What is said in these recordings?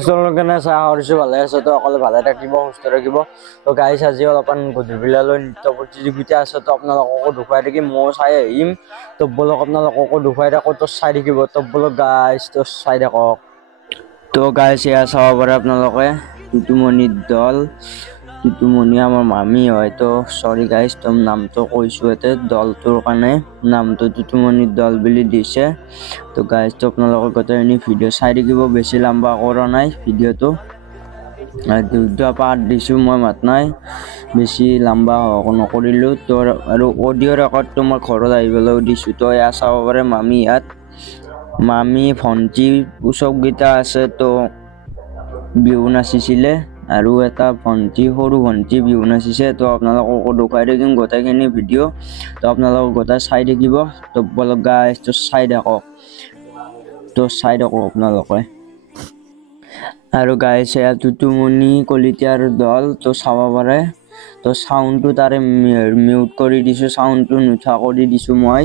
চলকেনে চাহ কৰিছোঁ ভালে আছে তো অকলে ভালে থাকিব সুস্থ থাকিব তো গাইছ আজি অলপমান গধূলিলৈ নৃত্য প্ৰতিযোগিতা আছে তো আপোনালোককো দেখুৱাই থাকিম ময়ো চাই আহিম তো বলক আপোনালোককো দেখুৱাই থাকোঁ তো চাই থাকিব তো বলক গাইছ তো চাই থাকক তো গাইছ এয়া চাব পাৰে আপোনালোকে টুটুমণিৰ দল টুটুমণি আমাৰ মামী হয় তো সৰি গাইছ তো নামটো কৈছোঁ ইয়াতে দলটোৰ কাৰণে নামটো টুটুমণিৰ দল বুলি দিছে তো গাইছ তো আপোনালোকে গোটেইখিনি ভিডিঅ' চাই থাকিব বেছি লম্বা কৰা নাই ভিডিঅ'টো দুটা পাৰ্ট দিছোঁ মই মাত নাই বেছি লম্বা নকৰিলোঁ তো আৰু অডিঅ' ৰেকৰ্ডটো মই ঘৰত আহিবলৈ দিছোঁ তো এয়া চাব পাৰে মামী ইয়াত মামী ভণ্টি উৎসৱকেইটা আছে তো বিহু নাচিছিলে আৰু এটা ভণ্টি সৰু ভণ্টি বিহু নাচিছে তো আপোনালোককো দেখুৱাই থাকিম গোটেইখিনি ভিডিঅ' তো আপোনালোকক গোটেই চাই থাকিব তো বলক গাইছ তো চাই থাকক আপোনালোকে আৰু গাইছ এয়া টুটুমণি কলিতাৰ দল তো চাব পাৰে তো সাউণ্ডটো তাৰে মিউট কৰি দিছোঁ সাউণ্ডটো নুঠা কৰি দিছোঁ মই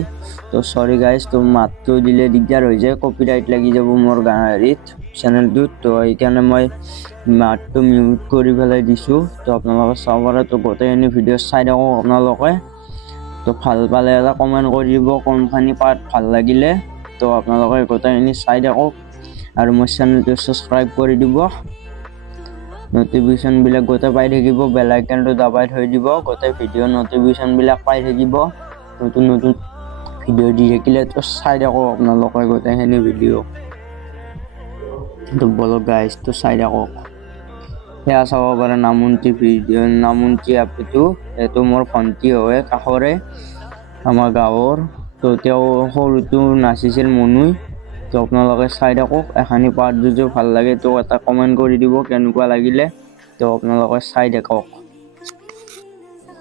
তো সৰি গাইছ তো মাতটো দিলে দিগদাৰ হৈ যায় কপিৰাইট লাগি যাব মোৰ হেৰিত চেনেলটোত তো সেইকাৰণে মই মাতটো মিউট কৰি পেলাই দিছোঁ তো আপোনালোকে চাব পাৰে তো গোটেইখিনি ভিডিঅ' চাই থাকক আপোনালোকে তো ভাল পালে এটা কমেণ্ট কৰি দিব কোনখিনি পাৰ্ট ভাল লাগিলে তো আপোনালোকে গোটেইখিনি চাই থাকক আৰু মোৰ চেনেলটো ছাবস্ক্ৰাইব কৰি দিব নটিফিকেশ্যনবিলাক গোটেই পাই থাকিব বেল আইকনটো দবাই থৈ দিব গোটেই ভিডিঅ' নটিফিকেশ্যনবিলাক পাই থাকিব নতুন নতুন ভিডিঅ' দি থাকিলে তো চাই থাকক আপোনালোকে গোটেইখিনি ভিডিঅ' তো বলক গাইছ তো চাই থাকক সেয়া চাব পাৰে নামুন্তি ভিডিঅ' নামুন্তি এপটো এইটো মোৰ ভণ্টি হয় কাষৰে আমাৰ গাঁৱৰ তো তেওঁ সৰুটো নাচিছিল মনুই তো আপোনালোকে চাই থাকক এখানি পাৰ্ট যদি ভাল লাগে তো এটা কমেণ্ট কৰি দিব কেনেকুৱা লাগিলে তো আপোনালোকে চাই থাকক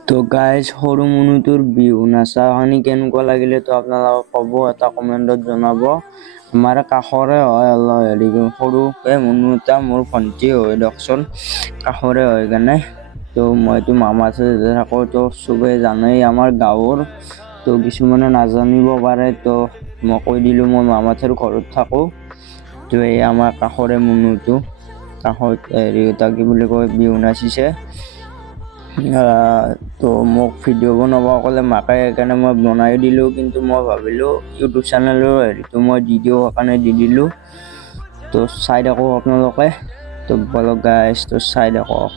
তো গাইছ সৰু মনুটোৰ বিহু নাচাখিনি কেনেকুৱা লাগিলে তো আপোনালোকে ক'ব এটা কমেণ্টত জনাব আমাৰ কাষৰে হয় অলপ হেৰি সৰুকৈ মনু এটা মোৰ ভণ্টি হয় দিয়কচোন কাষৰে হয় কাৰণে তো মইতো মামাতে থাকোঁ তো চবেই জানেই আমাৰ গাঁৱৰ তো কিছুমানে নাজানিব পাৰে তো মই কৈ দিলোঁ মই মামাথেৰ ঘৰত থাকোঁ তো এই আমাৰ কাষৰে মনুটো কাষত হেৰি এটা কি বুলি কয় বিহু নাচিছে তো মোক ভিডিঅ' বনাব ক'লে মাকে সেইকাৰণে মই বনাই দিলোঁ কিন্তু মই ভাবিলোঁ ইউটিউব চেনেলৰ হেৰিটো মই দি দিওঁ সেইকাৰণে দি দিলোঁ তো চাই থাকক আপোনালোকে তো বলক গাইছ তো চাই থাকক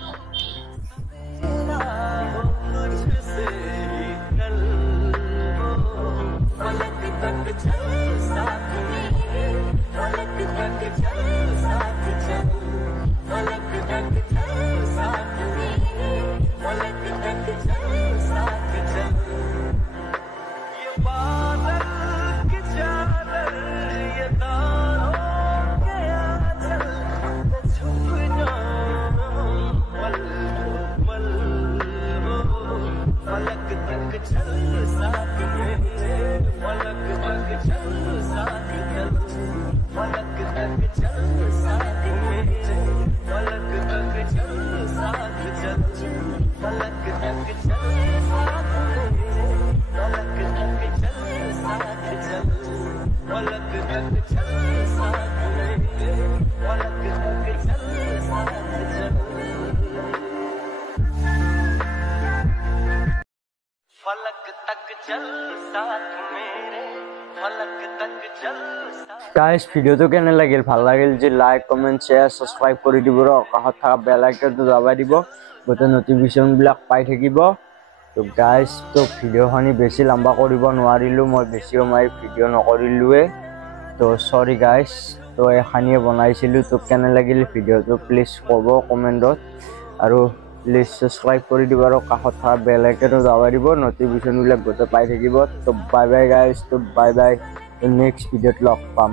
গাইছ ভিডিঅ'টো কেনে লাগিল ভাল লাগিল যদি লাইক কমেণ্ট শ্বেয়াৰ ছাবস্ক্ৰাইব কৰি দিব কাষত থকা বেল আইকনটো দবাই দিব গোটেই নটিফিকেশ্যনবিলাক পাই থাকিব তো গাইছ তো ভিডিঅ'খিনি বেছি লম্বা কৰিব নোৱাৰিলোঁ মই বেছি সময় ভিডিঅ' নকৰিলোঁৱে তো সৰি গাইছ তো এখানিয়ে বনাইছিলোঁ তো কেনে লাগিল ভিডিঅ'টো প্লিজ ক'ব কমেণ্টত আৰু প্লিজ ছাবস্ক্ৰাইব কৰি দিব আৰু কাষত থকা বেল আইকনটো দবাই দিব নটিফিকেশ্যনবিলাক গোটেই পাই থাকিব তো বাই বাই গাইছ তো বাই বাই নেক্সট ভিডিঅ'ত লগ পাম